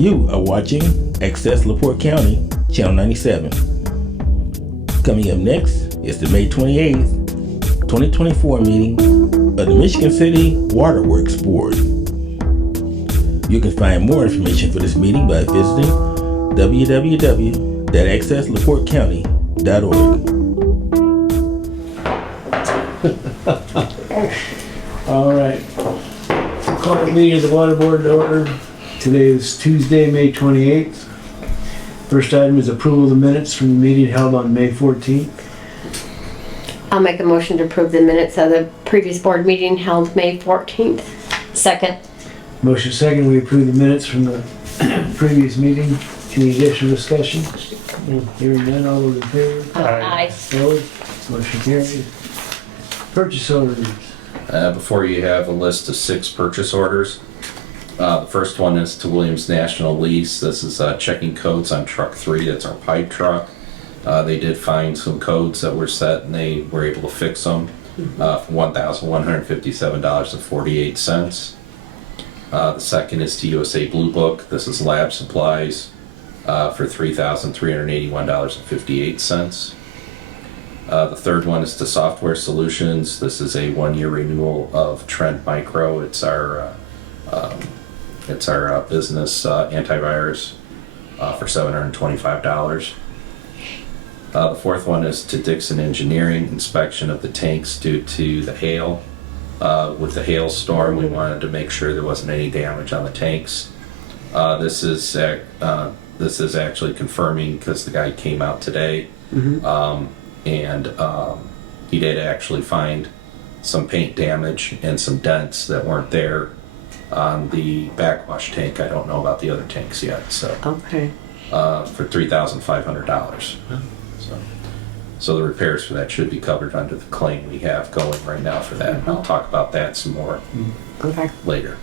You are watching Access LaPorte County, Channel 97. Coming up next is the May 28th, 2024 meeting of the Michigan City Waterworks Board. You can find more information for this meeting by visiting www.accesslaportecounty.org. All right. Call the meeting of the Water Board to order. Today is Tuesday, May 28th. First item is approval of the minutes from the meeting held on May 14th. I'll make a motion to approve the minutes of the previous board meeting held May 14th. Second. Motion second, we approve the minutes from the previous meeting. Any additional discussion? Hearing none, all those in favor? Aye. Opposed? Motion carries. Purchase orders. Before you have a list of 6 purchase orders. The first one is to Williams National Lease. This is checking codes on truck 3. That's our pipe truck. They did find some codes that were set and they were able to fix them for $1,157.48. The second is to USA Blue Book. This is lab supplies for $3,381.58. The third one is to Software Solutions. This is a 1-year renewal of Trend Micro. It's our business antivirus for $725. The fourth one is to Dixon Engineering, inspection of the tanks due to the hail. With the hailstorm, we wanted to make sure there wasn't any damage on the tanks. This is actually confirming because the guy came out today, and he did actually find some paint damage and some dents that weren't there on the backwash tank. I don't know about the other tanks yet. So Okay. for $3,500. So the repairs for that should be covered under the claim we have going right now for that. And I'll talk about that some more Okay. later.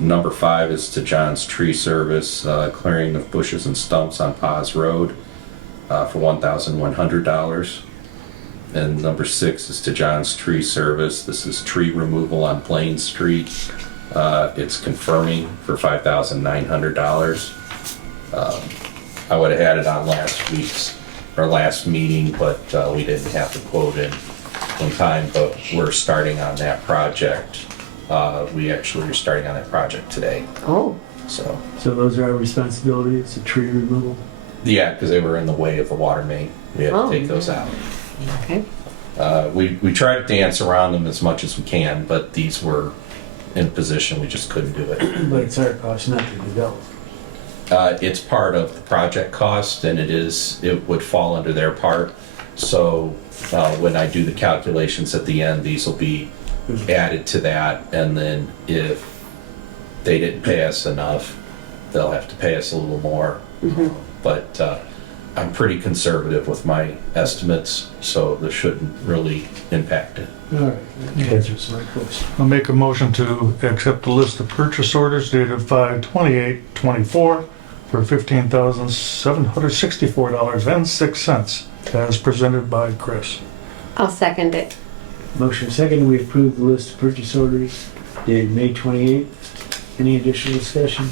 Number 5 is to John's Tree Service, clearing of bushes and stumps on Paz Road for $1,100. And number 6 is to John's Tree Service. This is tree removal on Plain Street. It's confirming for $5,900. I would have had it on our last meeting, but we didn't have the quote in time, but we're starting on that project. We actually are starting on that project today. Oh. So those are our responsibilities, the tree removal. yeah, because they were in the way of the water main. We had to take those out. Okay. We try to dance around them as much as we can, but these were in position, we just couldn't do it. But it's our cost not to develop. It's part of the project cost, and it would fall under their part. So when I do the calculations at the end, these will be added to that, and then if they didn't pay us enough, they'll have to pay us a little more. But I'm pretty conservative with my estimates, so this shouldn't really impact it. All right, that answers my question. I'll make a motion to accept the list of purchase orders dated 5/28/24 for $15,764.06 as presented by Chris. I'll second it. Motion second, we approve the list of purchase orders dated May 28th. Any additional discussion?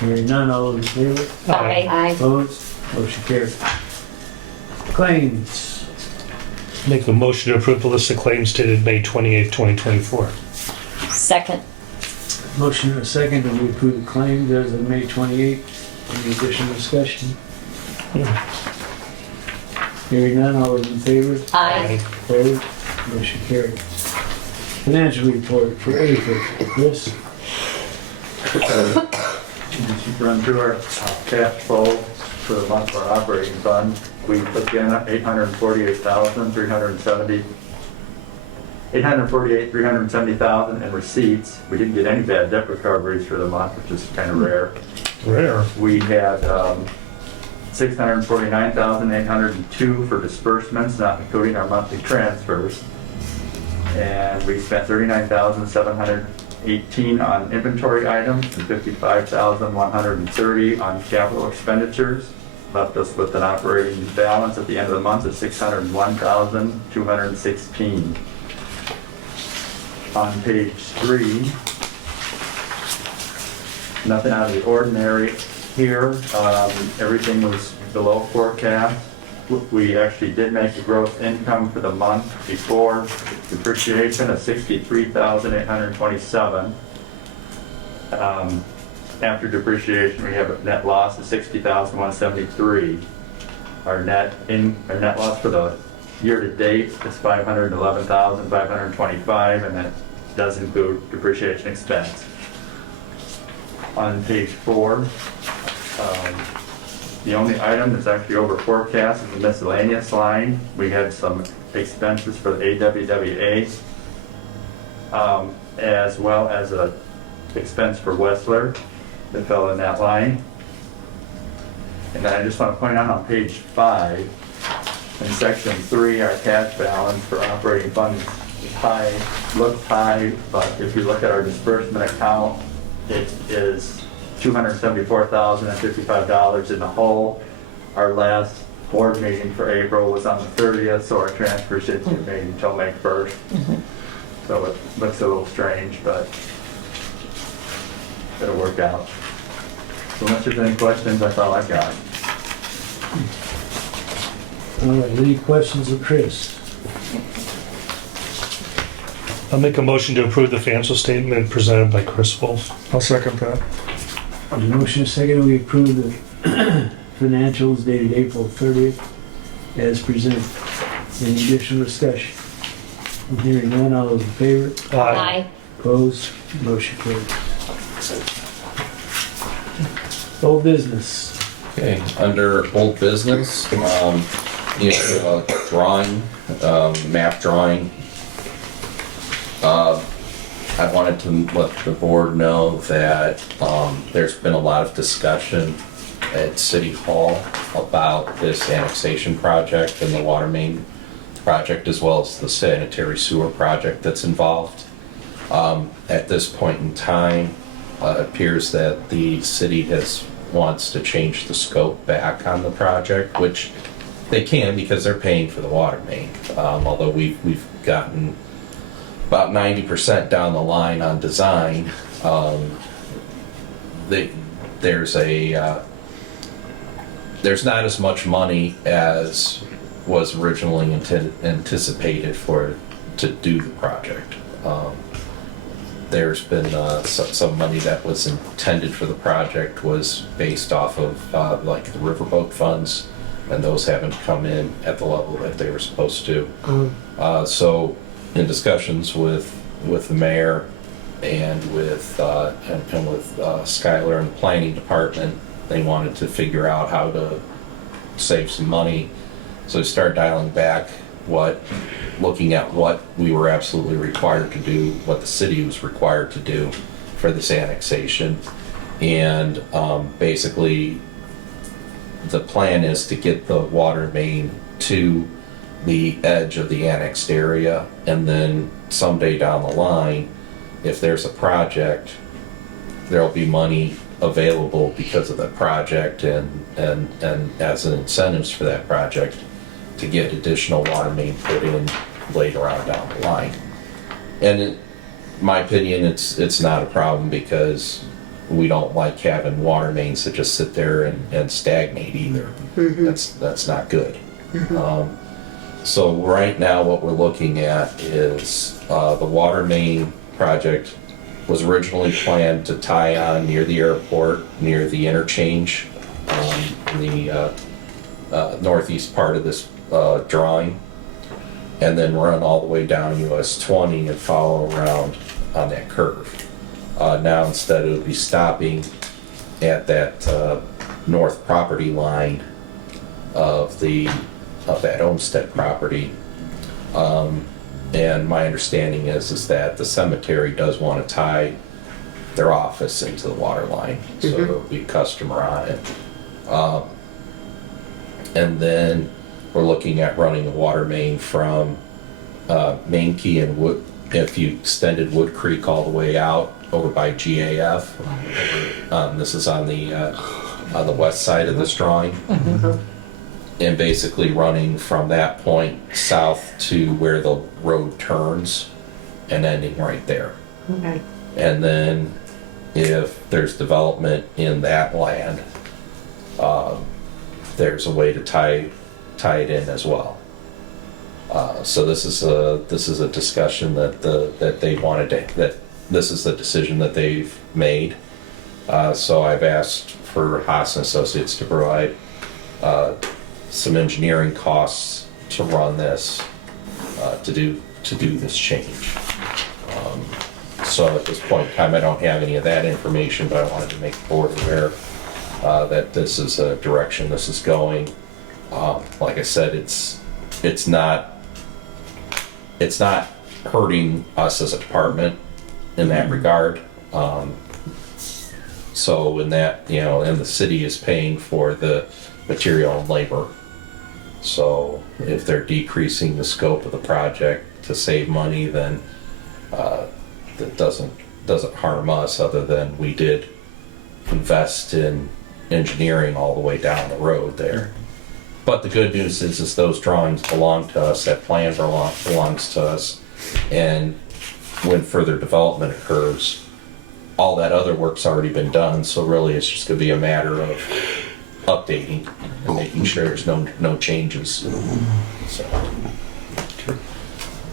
Hearing none, all those in favor? Aye. Opposed? Motion carried. Claims. Make a motion to approve the list of claims dated May 28th, 2024. Second. Motion and a second, and we approve the claims as of May 28th. Any additional discussion? Hearing none, all those in favor? Aye. Opposed? Motion carried. Financial report for April. Chris? Run through our cash flow for the month for our operating fund. We took in $848,000 in receipts. We didn't get any bad debt recoveries for the month, which is kind of rare. Rare. We had $649,802 for disbursements, not including our monthly transfers. And we spent $39,718 on inventory items and $55,130 on capital expenditures. Left us with an operating balance at the end of the month of $601,216. On page 3, Nothing out of the ordinary here. Everything was below forecast. We actually did make a gross income for the month before depreciation of $63,827. After depreciation, we have a net loss of $60,173. Our net loss for the year to date is $511,525, and that does include depreciation expense. On page 4, the only item that's actually over forecast is the miscellaneous line. We had some expenses for the AWWA, as well as a expense for Westler that fell in that line. And then I just want to point out on page 5, in section 3, our cash balance for operating funds is high, looks high, but if you look at our disbursement account, it is $274,055 in the hole. Our last board meeting for April was on the 30th, so our transfers didn't get made until May 1st. So it looks a little strange, but it'll work out. So unless there's any questions, that's all I got. All right, any questions of Chris? I'll make a motion to approve the financial statement presented by Chris Wolf. I'll second that. The motion is second, we approve the financials dated April 30th as presented. Any additional discussion? I'm hearing none, all those in favor? Aye. Opposed? Motion carried. Old business. Okay, under old business, you have a drawing, map drawing. I wanted to let the board know that there's been a lot of discussion at City Hall about this annexation project and the water main project, as well as the sanitary sewer project that's involved. At this point in time, it appears that the city wants to change the scope back on the project, which they can because they're paying for the water main. Although we've gotten about 90% down the line on design, there's not as much money as was originally anticipated to do the project. There's been some money that was intended for the project was based off of like the riverboat funds, and those haven't come in at the level that they were supposed to. So in discussions with the mayor and with Skylar and the planning department, they wanted to figure out how to save some money. So we started dialing back looking at what we were absolutely required to do, what the city was required to do for this annexation. And basically the plan is to get the water main to the edge of the annexed area, and then someday down the line, if there's a project, there'll be money available because of the project and as an incentives for that project to get additional water main put in later on down the line. And in my opinion, it's not a problem because we don't like having water mains that just sit there and stagnate either. That's not good. So right now what we're looking at is the water main project was originally planned to tie on near the airport, near the interchange, in the northeast part of this drawing, and then run all the way down US 20 and follow around on that curve. Now instead it would be stopping at that north property line of that Olmsted property. And my understanding is that the cemetery does want to tie their office into the water line, so there'll be a customer on it. And then we're looking at running a water main from Main Key and Wood. If you extended Wood Creek all the way out over by GAF, this is on the west side of this drawing. And basically running from that point south to where the road turns and ending right there. Okay. And then if there's development in that land, there's a way to tie it in as well. So this is a discussion that they wanted that this is the decision that they've made. So I've asked for Haas and Associates to provide some engineering costs to run this, to do this change. So at this point in time, I don't have any of that information, but I wanted to make the board aware that this is a direction this is going. Like I said, it's not hurting us as a department in that regard. So in that, and the city is paying for the material and labor. So if they're decreasing the scope of the project to save money, then that doesn't harm us, other than we did invest in engineering all the way down the road there. But the good news is those drawings belong to us, that plan belongs to us, and when further development occurs, all that other work's already been done, so really it's just gonna be a matter of updating and making sure there's no changes.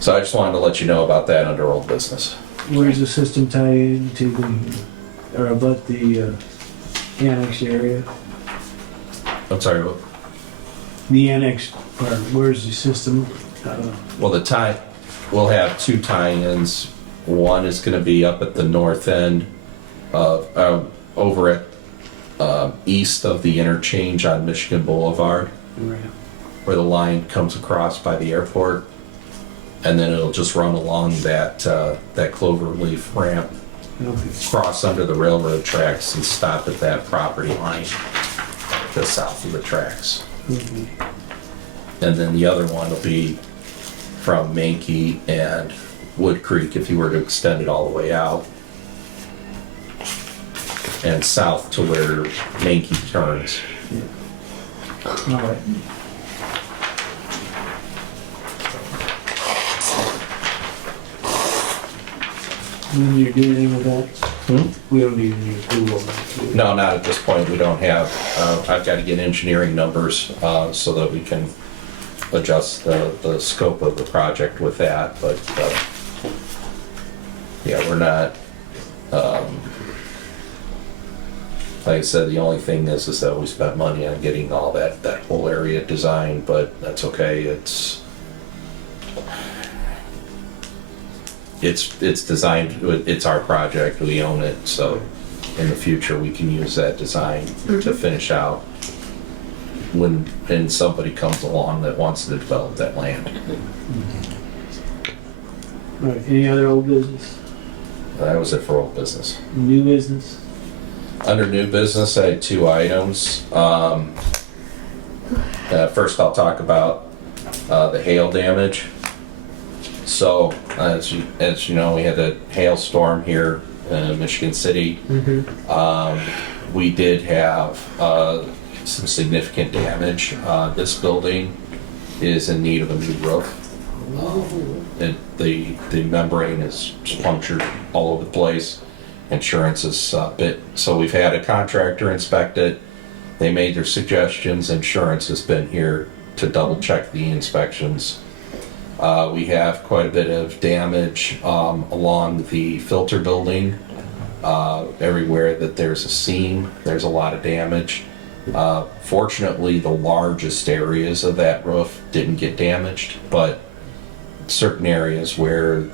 So I just wanted to let you know about that under old business. Where's the system tie into or about the annex area? I'm sorry, what? The annex part, where's the system? Well, we'll have two tie-ins. One is gonna be up at the north end of, over at east of the interchange on Michigan Boulevard, where the line comes across by the airport. And then it'll just run along that cloverleaf ramp, cross under the railroad tracks and stop at that property line just south of the tracks. And then the other one will be from Mankey and Wood Creek, if you were to extend it all the way out, and south to where Mankey turns. All right. When you're doing anything with that? We don't need any approval. No, not at this point. We don't have, I've got to get engineering numbers so that we can adjust the scope of the project with that, but yeah, we're not, like I said, the only thing is that we spent money on getting all that whole area designed, but that's okay. It's designed, it's our project, we own it, so in the future we can use that design to finish out when somebody comes along that wants to develop that land. All right, any other old business? That was it for old business. New business? Under new business, I had two items. First I'll talk about the hail damage. So, as you know, we had a hailstorm here in Michigan City. We did have some significant damage. This building is in need of a new roof. The membrane is punctured all over the place. Insurance is bit. So we've had a contractor inspect it. They made their suggestions. Insurance has been here to double check the inspections. We have quite a bit of damage along the filter building. Everywhere that there's a seam, there's a lot of damage. Fortunately, the largest areas of that roof didn't get damaged, but certain areas where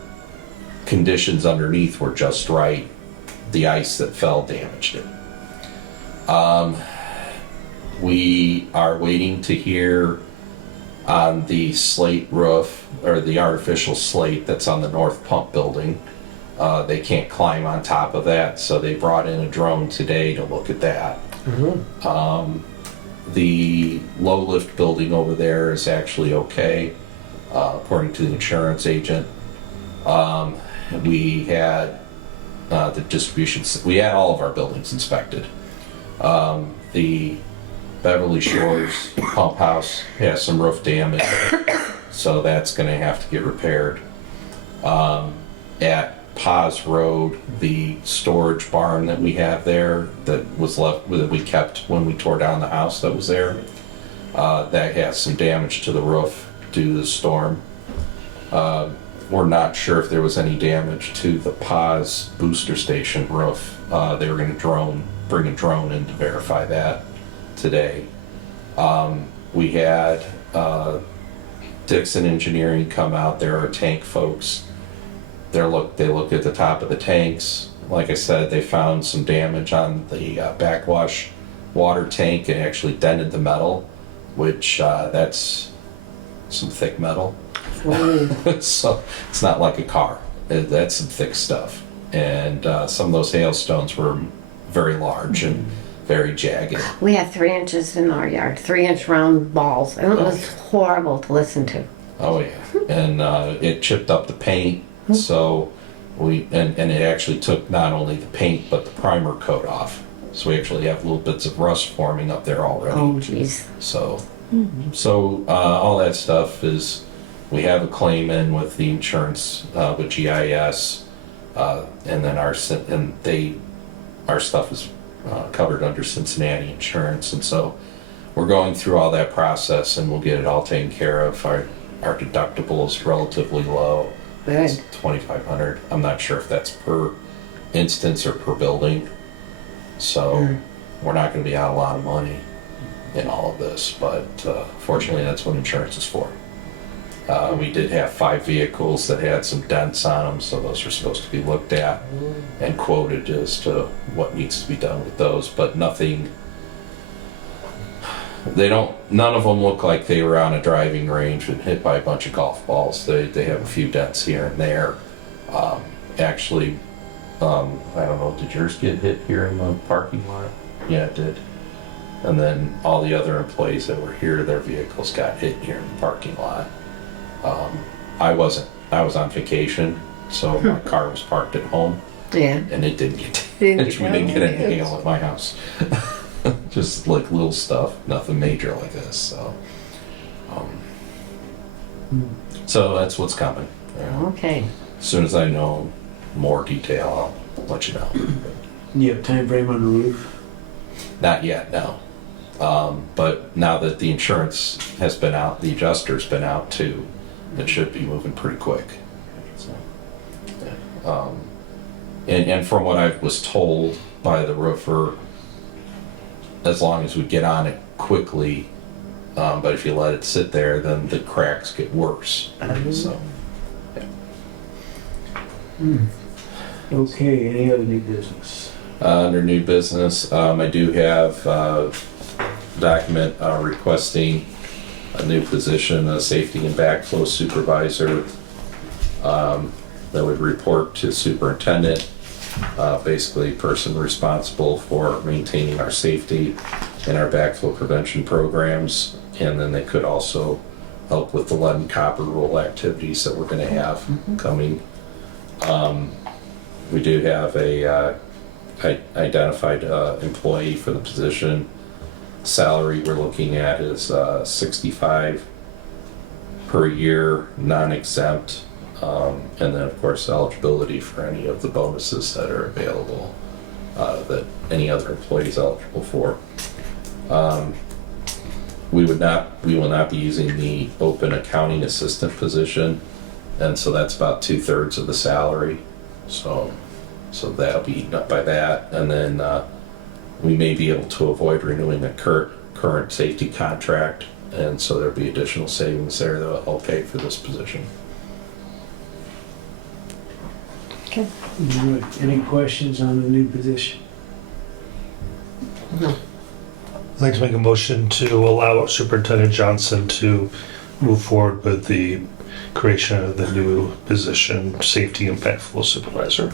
conditions underneath were just right, the ice that fell damaged it. We are waiting to hear on the slate roof, or the artificial slate that's on the north pump building. They can't climb on top of that, so they brought in a drone today to look at that. The low lift building over there is actually okay, according to the insurance agent. We had the distribution, we had all of our buildings inspected. The Beverly Shores pump house has some roof damage, so that's going to have to get repaired. At Paz Road, the storage barn that we have there that was left, that we kept when we tore down the house that was there, that has some damage to the roof due to the storm. We're not sure if there was any damage to the Paz booster station roof. They were going to bring a drone in to verify that today. We had Dixon Engineering come out. There are tank folks. They looked at the top of the tanks. Like I said, they found some damage on the backwash water tank and actually dented the metal, which that's some thick metal. So it's not like a car. That's some thick stuff. And some of those hailstones were very large and very jagged. We had 3 inches in our yard, 3-inch round balls, and it was horrible to listen to. Oh yeah, and it chipped up the paint. So and it actually took not only the paint but the primer coat off. So we actually have little bits of rust forming up there already. Oh, jeez. So all that stuff is, we have a claim in with the insurance with GIS, and then our stuff is covered under Cincinnati Insurance, and so we're going through all that process, and we'll get it all taken care of. Our deductible is relatively low. Good. It's $2,500. I'm not sure if that's per instance or per building, so we're not going to be out a lot of money in all of this, but fortunately that's what insurance is for. We did have 5 vehicles that had some dents on them, so those are supposed to be looked at and quoted as to what needs to be done with those, but nothing. None of them look like they were on a driving range and hit by a bunch of golf balls. They have a few dents here and there. Actually, I don't know, did yours get hit here in the parking lot? Yeah, it did. And then all the other employees that were here, their vehicles got hit here in the parking lot. I wasn't. I was on vacation, so my car was parked at home, Yeah. and it didn't get damaged. We didn't get any hail at my house. Just like little stuff, nothing major like this. So that's what's coming. Okay. As soon as I know more detail, I'll let you know. You have time frame on the roof? Not yet, no. But now that the insurance has been out, the adjuster's been out too, it should be moving pretty quick. So, yeah. And from what I was told by the roofer, as long as we get on it quickly, but if you let it sit there, then the cracks get worse. So, yeah. Okay, any other new business? Under new business, I do have a document requesting a new position, a safety and backflow supervisor, that would report to superintendent. Basically, person responsible for maintaining our safety and our backflow prevention programs, and then they could also help with the lead and copper roll activities that we're going to have coming. We do have a identified employee for the position. Salary we're looking at is $65 per year, non-exempt. And then of course eligibility for any of the bonuses that are available, that any other employee is eligible for. We will not be using the open accounting assistant position, and so that's about 2/3 of the salary. So that'll be eaten up by that, and then we may be able to avoid renewing a current safety contract, and so there'll be additional savings there that will help pay for this position. Okay. Good. Any questions on the new position? No. I'd like to make a motion to allow Superintendent Johnson to move forward with the creation of the new position, Safety and Backflow Supervisor.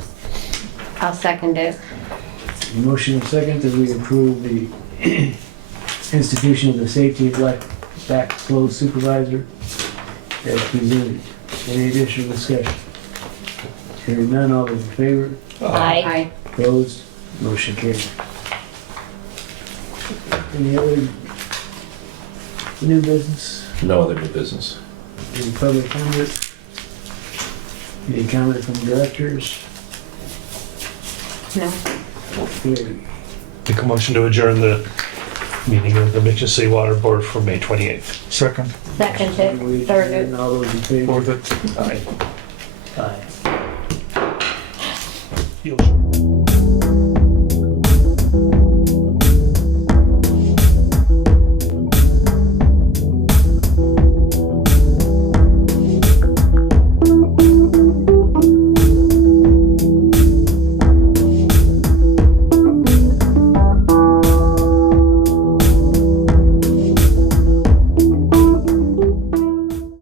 I'll second it. Motion and second that we approve the institution of the safety and backflow supervisor as presented. Any additional discussion? Hearing none, all those in favor? Aye. Opposed? Motion carried. Any other new business? No other new business. Any public comment? Any comment from directors? No. Okay. Make a motion to adjourn the meeting of the Michigan City Water Board for May 28th. Second. Seconded, We thirded. adjourn. All those in favor? Fourth. Aye. You'll-